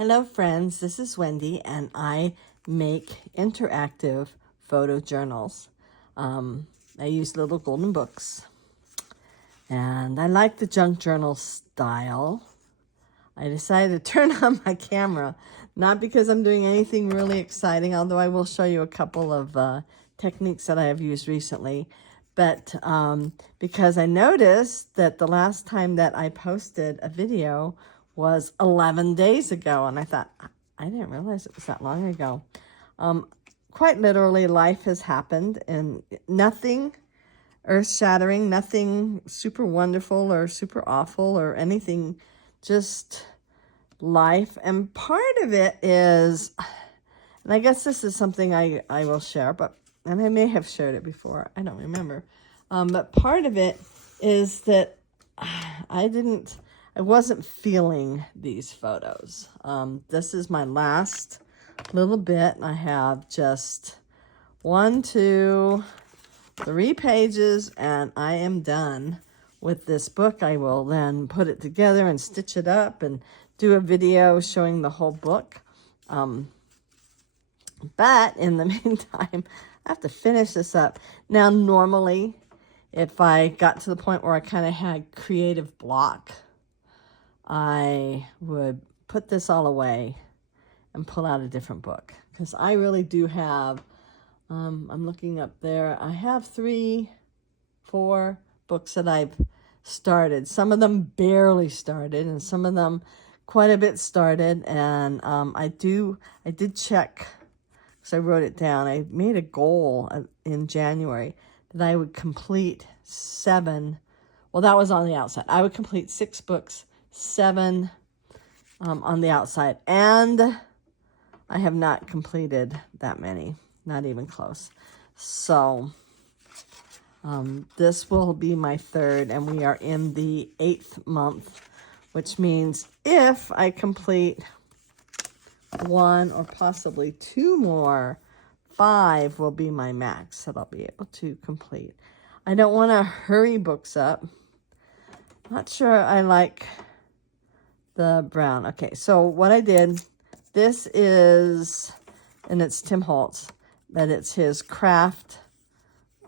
Hello friends, this is Wendy and I make interactive photo journals. I use little golden books and I like the junk journal style. I decided to turn on my camera, not because I'm doing anything really exciting, although I will show you a couple of techniques that I have used recently, but because I noticed that the last time that I posted a video was 11 days ago, and I thought, I didn't realize it was that long ago. Quite literally, life has happened, and nothing earth-shattering, nothing super wonderful or super awful or anything, just life. And part of it is, and I guess this is something I will share, and I may have shared it before, I don't remember. But part of it is that I wasn't feeling these photos. This is my last little bit. I have just 1, 2, 3 pages, and I am done with this book. I will then put it together and stitch it up and do a video showing the whole book. But in the meantime, I have to finish this up. Now, normally, if I got to the point where I kind of had creative block, I would put this all away and pull out a different book. Because I really do have, I'm looking up there, I have 3, 4 books that I've started. Some of them barely started, and some of them quite a bit started. And I did check, because I wrote it down. I made a goal in January that I would complete 7. Well, that was on the outside. I would complete 6 books, 7 on the outside. And I have not completed that many, not even close. So this will be my 3rd, and we are in the 8th month, which means if I complete 1 or possibly 2 more, 5 will be my max that I'll be able to complete. I don't want to hurry books up. Not sure I like the brown. Okay, so what I did, this is, and it's Tim Holtz, but it's his craft,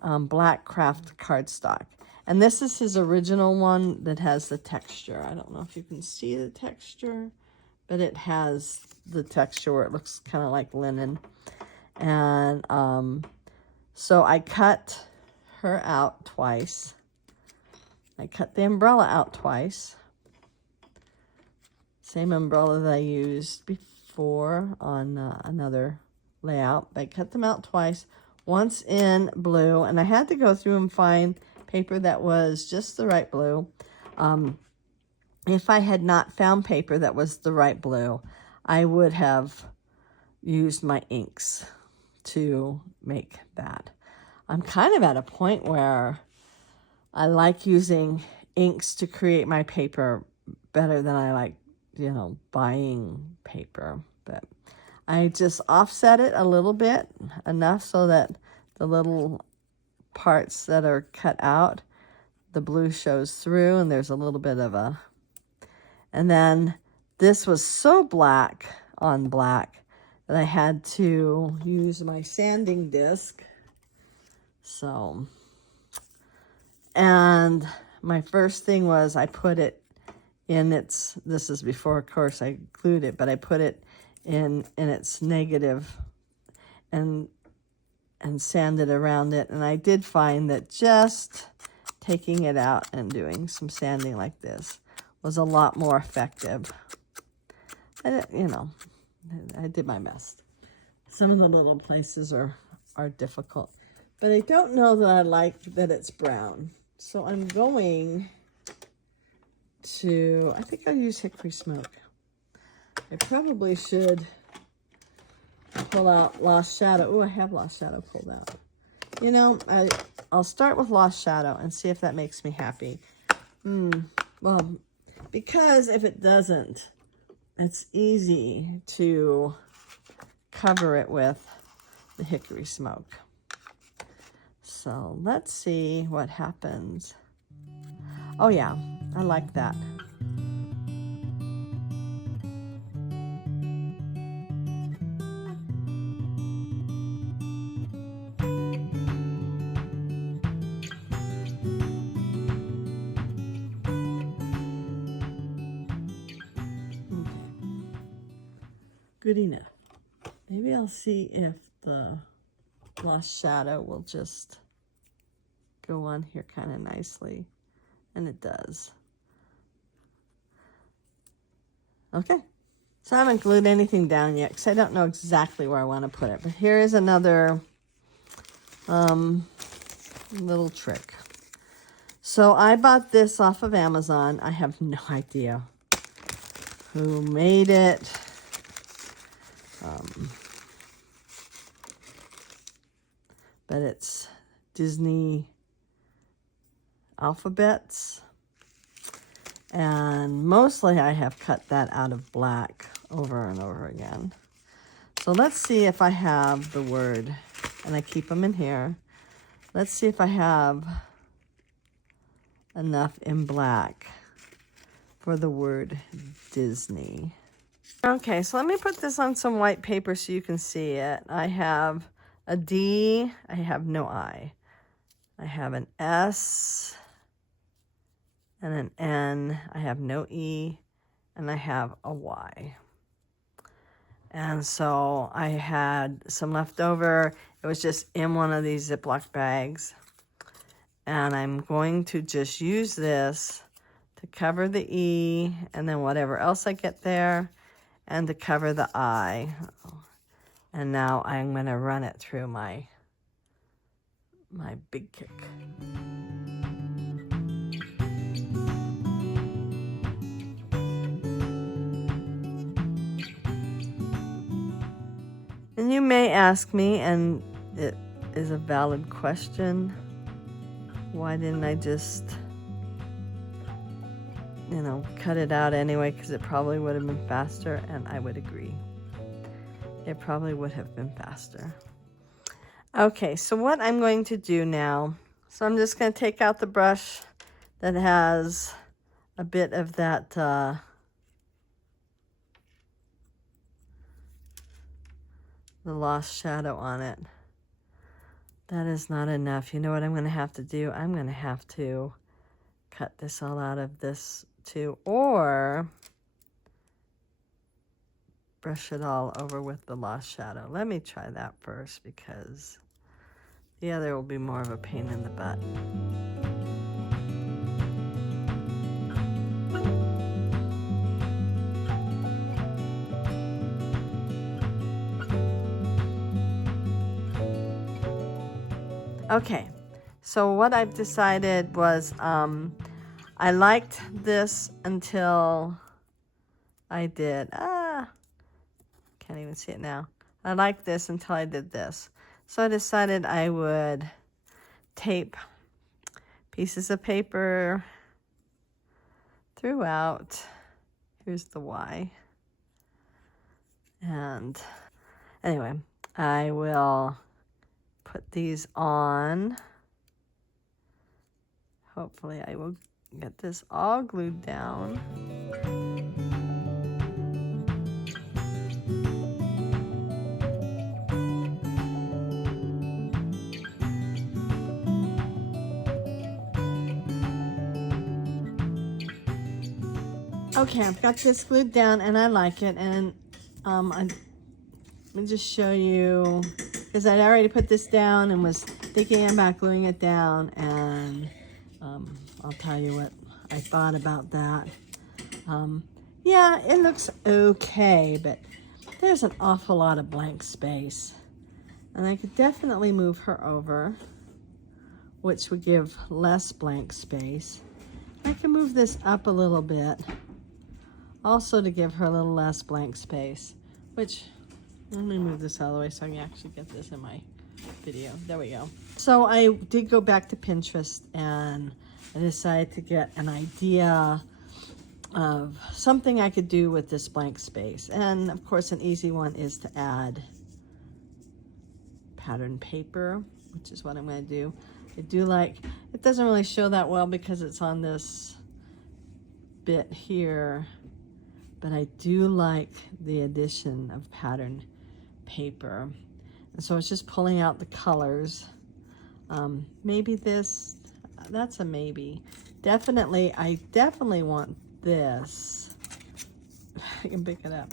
black craft cardstock. And this is his original one that has the texture. I don't know if you can see the texture, but it has the texture where it looks kind of like linen. And so I cut her out twice. I cut the umbrella out twice. Same umbrella that I used before on another layout. I cut them out twice, once in blue, and I had to go through and find paper that was just the right blue. If I had not found paper that was the right blue, I would have used my inks to make that. I'm kind of at a point where I like using inks to create my paper better than I like, buying paper. But I just offset it a little bit, enough so that the little parts that are cut out, the blue shows through, and there's a little bit of a, and then this was so black on black that I had to use my sanding disc. So, and my first thing was I put it in its, this is before, of course, I glued it, but I put it in its negative and sanded around it. And I did find that just taking it out and doing some sanding like this was a lot more effective. I did my best. Some of the little places are difficult, but I don't know that I like that it's brown. So I'm going to, I think I'll use hickory smoke. I probably should pull out Lost Shadow. Oh, I have Lost Shadow pulled out. I'll start with Lost Shadow and see if that makes me happy. Well, because if it doesn't, it's easy to cover it with the hickory smoke. So let's see what happens. Oh yeah, I like that. good enough. Maybe I'll see if the gloss shadow will just go on here kind of nicely. And it does. Okay. So I haven't glued anything down yet because I don't know exactly where I want to put it. But here is another little trick. So I bought this off of Amazon. I have no idea who made it. But it's Disney alphabets. And mostly I have cut that out of black over and over again. So let's see if I have the word, and I keep them in here. Let's see if I have enough in black for the word Disney. Okay, so let me put this on some white paper so you can see it. I have a D, I have no I. I have an S and an N, I have no E, and I have a Y. And so I had some left over. It was just in one of these Ziploc bags. And I'm going to just use this to cover the E and then whatever else I get there, and to cover the I. And now I'm going to run it through my big kick. And you may ask me, and it is a valid question, why didn't I just, cut it out anyway, because it probably would have been faster, and I would agree. It probably would have been faster. Okay, so what I'm going to do now, so I'm just going to take out the brush that has a bit of that the lost shadow on it. That is not enough. You know what I'm going to have to do? I'm going to have to cut this all out of this too, or brush it all over with the lost shadow. Let me try that first, because the other will be more of a pain in the butt. Okay, so what I've decided was I liked this until I did, can't even see it now. I liked this until I did this. So I decided I would tape pieces of paper throughout. Here's the Y. And anyway, I will put these on. Hopefully I will get this all glued down. Okay, I've got this glued down and I like it, and let me just show you, because I'd already put this down and was thinking about gluing it down, and I'll tell you what I thought about that. Yeah, it looks okay, but there's an awful lot of blank space, and I could definitely move her over, which would give less blank space. I can move this up a little bit, also to give her a little less blank space, which, let me move this out of the way so I can actually get this in my video. There we go. So I did go back to Pinterest, and I decided to get an idea of something I could do with this blank space. And of course, an easy one is to add pattern paper, which is what I'm going to do. I do like, it doesn't really show that well because it's on this bit here, but I do like the addition of pattern paper. And so it's just pulling out the colors. Maybe this, that's a maybe. Definitely, I definitely want this. I can pick it up.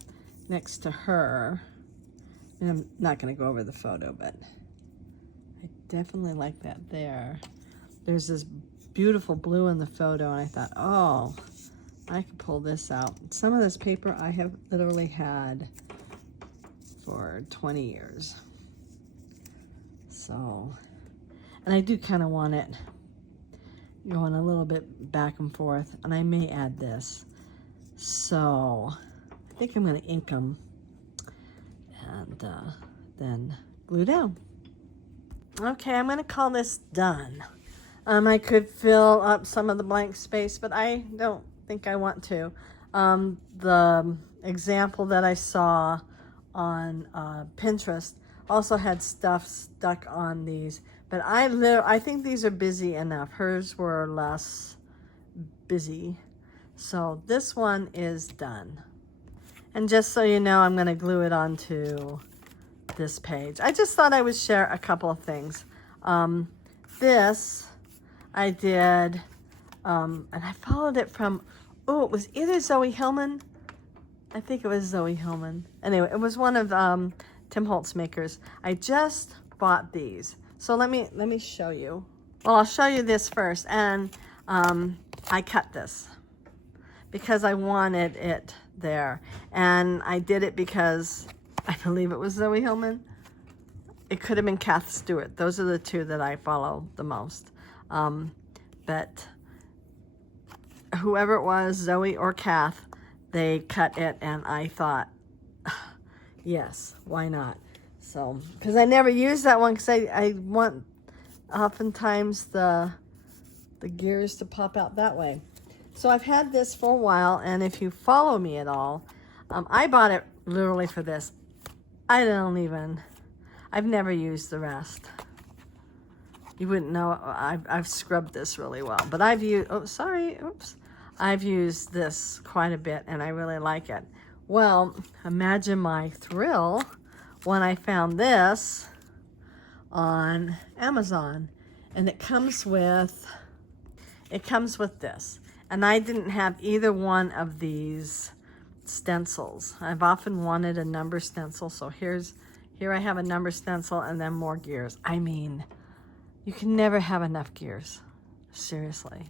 next to her. And I'm not going to go over the photo, but I definitely like that there. There's this beautiful blue in the photo, and I thought, oh, I could pull this out. Some of this paper I have literally had for 20 years. So, and I do kind of want it going a little bit back and forth, and I may add this. So I think I'm going to ink them and then glue down. Okay, I'm going to call this done. I could fill up some of the blank space, but I don't think I want to. The example that I saw on Pinterest also had stuff stuck on these, but I think these are busy enough. Hers were less busy. So this one is done. And just so you know, I'm going to glue it onto this page. I just thought I would share a couple of things. This I did, and I followed it from, oh, it was either Zoe Hillman. I think it was Zoe Hillman. Anyway, it was one of Tim Holtz makers. I just bought these. So let me show you. Well, I'll show you this first. And I cut this because I wanted it there. And I did it because I believe it was Zoe Hillman. It could have been Kath Stewart. Those are the two that I follow the most. But whoever it was, Zoe or Kath, they cut it, and I thought, yes, why not? So, because I never use that one, because I want oftentimes the gears to pop out that way. So I've had this for a while, and if you follow me at all, I bought it literally for this. I've never used the rest. You wouldn't know, I've scrubbed this really well, but I've used, I've used this quite a bit, and I really like it. Well, imagine my thrill when I found this on Amazon, and it comes with this. And I didn't have either one of these stencils. I've often wanted a number stencil, so here I have a number stencil and then more gears. I mean, you can never have enough gears, seriously.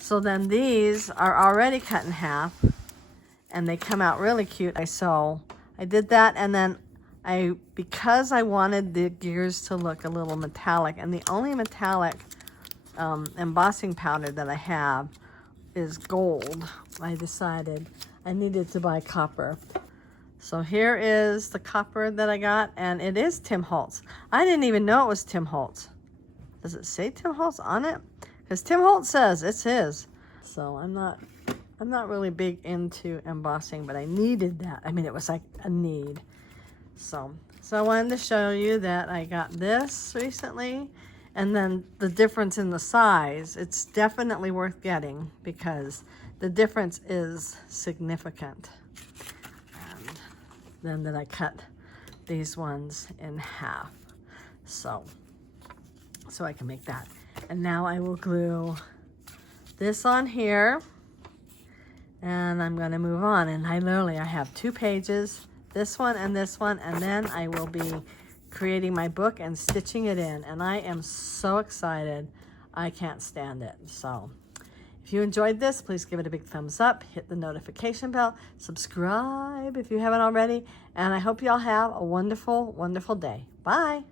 So then these are already cut in half, and they come out really cute. So I did that, and then because I wanted the gears to look a little metallic, and the only metallic embossing powder that I have is gold, I decided I needed to buy copper. So here is the copper that I got, and it is Tim Holtz. I didn't even know it was Tim Holtz. Does it say Tim Holtz on it? Because Tim Holtz says it's his. So I'm not really big into embossing, but I needed that. I mean, it was like a need. So I wanted to show you that I got this recently, and then the difference in the size. It's definitely worth getting because the difference is significant. And then that I cut these ones in half, so I can make that. And now I will glue this on here, and I'm going to move on. And I have 2 pages, this one, and then I will be creating my book and stitching it in, and I am so excited. I can't stand it. So if you enjoyed this, please give it a big thumbs up, hit the notification bell, subscribe if you haven't already, and I hope you all have a wonderful, wonderful day. Bye.